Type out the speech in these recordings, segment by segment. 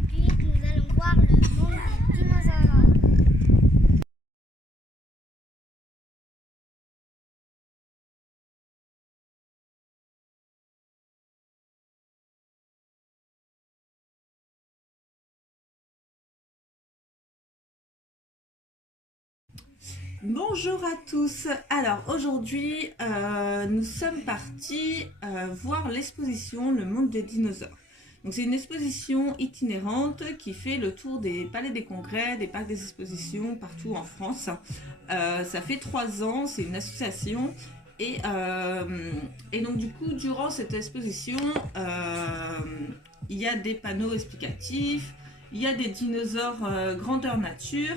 Aujourd'hui, nous allons voir le monde des dinosaures. Bonjour à tous. Alors aujourd'hui, nous sommes partis voir l'exposition Le Monde des dinosaures. Donc c'est une exposition itinérante qui fait le tour des palais des congrès, des parcs des expositions partout en France. Ça fait 3 ans, c'est une association. Et donc du coup, durant cette exposition, il y a des panneaux explicatifs, il y a des dinosaures grandeur nature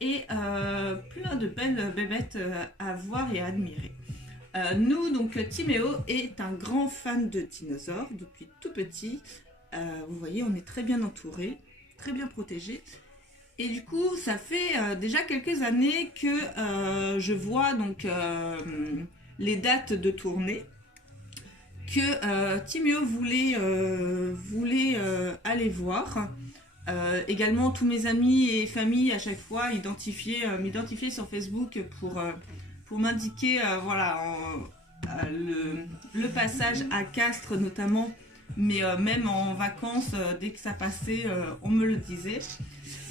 et plein de belles bébêtes à voir et à admirer. Nous, donc Timéo est un grand fan de dinosaures depuis tout petit. Vous voyez, on est très bien entouré, très bien protégé. Et du coup, ça fait déjà quelques années que je vois donc les dates de tournée que Timéo voulait aller voir. Également, tous mes amis et familles à chaque fois m'identifiaient sur Facebook pour m'indiquer voilà, le passage à Castres notamment, mais même en vacances, dès que ça passait, on me le disait.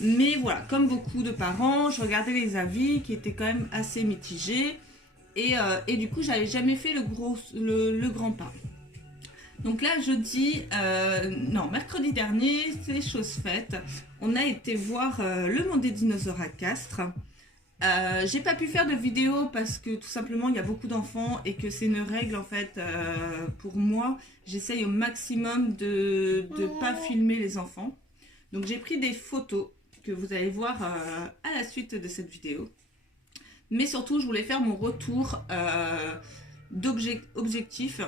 Mais voilà, comme beaucoup de parents, je regardais les avis qui étaient quand même assez mitigés et du coup, j'avais jamais fait le grand pas. Donc là, mercredi dernier, c'est chose faite. On a été voir le monde des dinosaures à Castres. J'ai pas pu faire de vidéo parce que tout simplement il y a beaucoup d'enfants et que c'est une règle en fait pour moi. J'essaye au maximum de pas filmer les enfants. Donc j'ai pris des photos que vous allez voir à la suite de cette vidéo. Mais surtout, je voulais faire mon retour d'objectif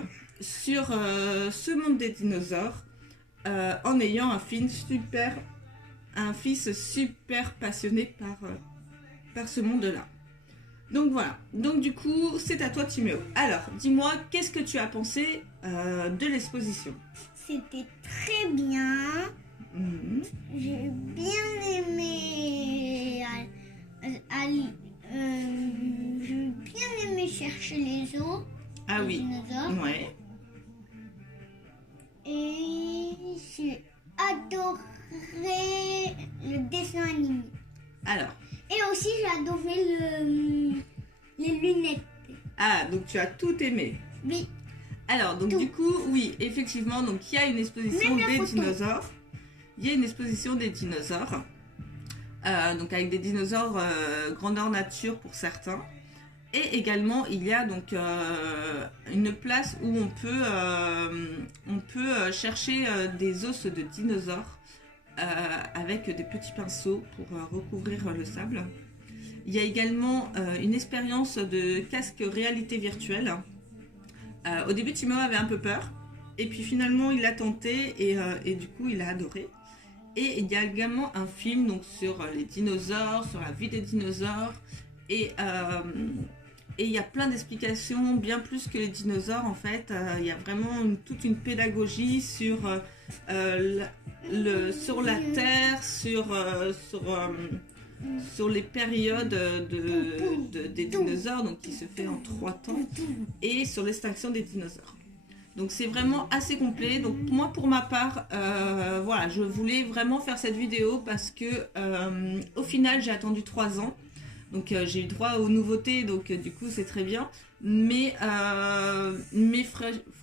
sur ce monde des dinosaures en ayant un fils super passionné par ce monde-là. Donc voilà, donc du coup c'est à toi Timéo. Alors dis-moi, qu'est-ce que tu as pensé de l'exposition? C'était très bien. Mhm. J'ai bien aimé. J'ai bien aimé chercher les os Ah des oui, dinosaures. ouais. Et j'ai adoré le dessin animé. Alors, Et aussi j'ai adoré les lunettes. ah, donc tu as tout aimé. Oui. Alors, donc Tout. du coup, oui, effectivement, donc il y a une exposition Même la des photo. dinosaures. Il y a une exposition des dinosaures. Donc avec des dinosaures grandeur nature pour certains. Et également, il y a donc une place où on peut chercher des os de dinosaures avec des petits pinceaux pour recouvrir le sable. Il y a également une expérience de casque réalité virtuelle. Au début, Timo avait un peu peur. Et puis finalement, il a tenté et du coup, il a adoré. Et il y a également un film donc, sur les dinosaures, sur la vie des dinosaures. Et il y a plein d'explications, bien plus que les dinosaures en fait. Il y a vraiment toute une pédagogie sur la Terre, sur les périodes des dinosaures, donc qui se fait en 3 temps, et sur l'extinction des dinosaures. Donc c'est vraiment assez complet. Donc moi pour ma part, voilà, je voulais vraiment faire cette vidéo parce que au final j'ai attendu 3 ans. Donc j'ai eu droit aux nouveautés, donc du coup c'est très bien. Mais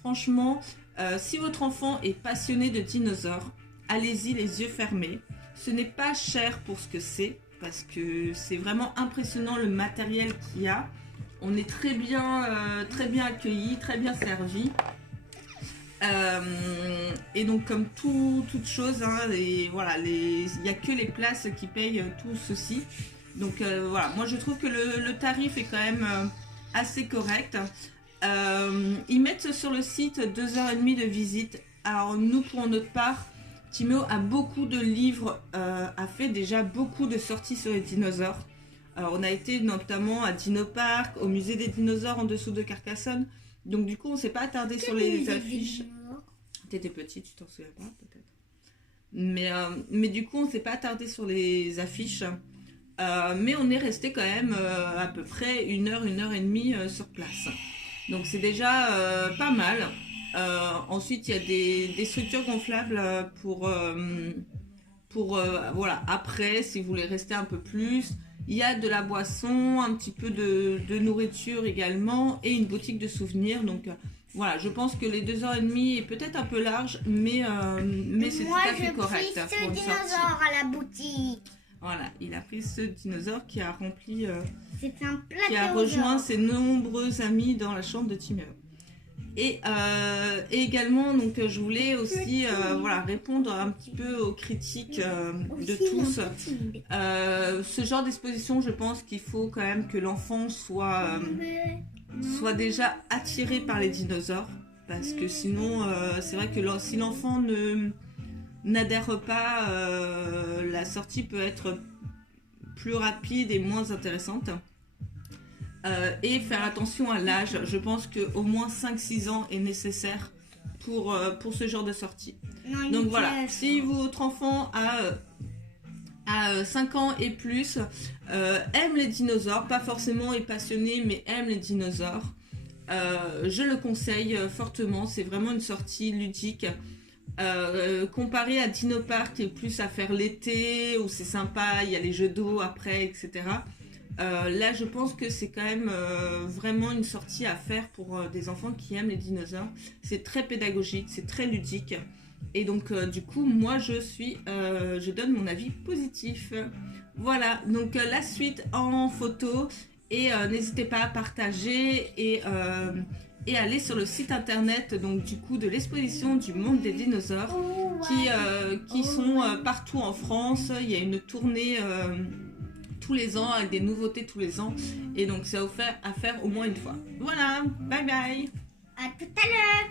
franchement, si votre enfant est passionné de dinosaures, allez-y les yeux fermés. Ce n'est pas cher pour ce que c'est, parce que c'est vraiment impressionnant le matériel qu'il y a. On est très bien accueillis, très bien servis. Et donc comme toute chose, hein, il n'y a que les places qui payent tout ceci. Donc voilà, moi je trouve que le tarif est quand même assez correct. Ils mettent sur le site 2h30 de visite. Alors nous pour notre part, Timéo a beaucoup de livres, a fait déjà beaucoup de sorties sur les dinosaures. On a été notamment à Dinopark, au musée des dinosaures en dessous de Carcassonne. Donc du coup on s'est pas attardé sur les affiches. T'étais petite, tu t'en souviens pas peut-être. Mais du coup, on ne s'est pas attardé sur les affiches. Mais on est resté quand même à peu près 1 heure et demie sur place. Donc c'est déjà pas mal. Ensuite, il y a des structures gonflables voilà, après, si vous voulez rester un peu plus. Il y a de la boisson, un petit peu de nourriture également et une boutique de souvenirs. Donc voilà, je pense que les 2 heures et demie est peut-être un peu large, mais c'est tout à fait correct. Moi, je Pour une pris ce sortie. dinosaure à la boutique. Voilà, il a pris ce dinosaure qui a rempli, C'est un qui a plateau. rejoint ses nombreux amis dans la chambre de Timéo. Et également, donc, je voulais aussi voilà, répondre un petit peu aux critiques de tous. Ce genre d'exposition, je pense qu'il faut quand même que l'enfant soit déjà attiré par les dinosaures. Parce que sinon, c'est vrai que si l'enfant n'adhère pas, la sortie peut être plus rapide et moins intéressante. Et faire attention à l'âge. Je pense qu'au moins 5-6 ans est nécessaire pour ce genre de sortie. Non, Donc voilà, si votre enfant a 5 ans et plus, aime les dinosaures, pas forcément est passionné, mais aime les dinosaures, je le conseille fortement. C'est vraiment une sortie ludique. Comparé à Dino Park qui est plus à faire l'été, où c'est sympa, il y a les jeux d'eau après, etc. Là, je pense que c'est quand même vraiment une sortie à faire pour des enfants qui aiment les dinosaures. C'est très pédagogique, c'est très ludique. Et donc, du coup, moi, je donne mon avis positif. Voilà, donc la suite en photo. Et n'hésitez pas à partager et aller sur le site internet donc, du coup, de l'exposition du monde des dinosaures qui sont partout en France. Il y a une tournée tous les ans avec des nouveautés tous les ans et donc c'est offert à faire au moins une fois. Voilà, bye bye. À tout à l'heure.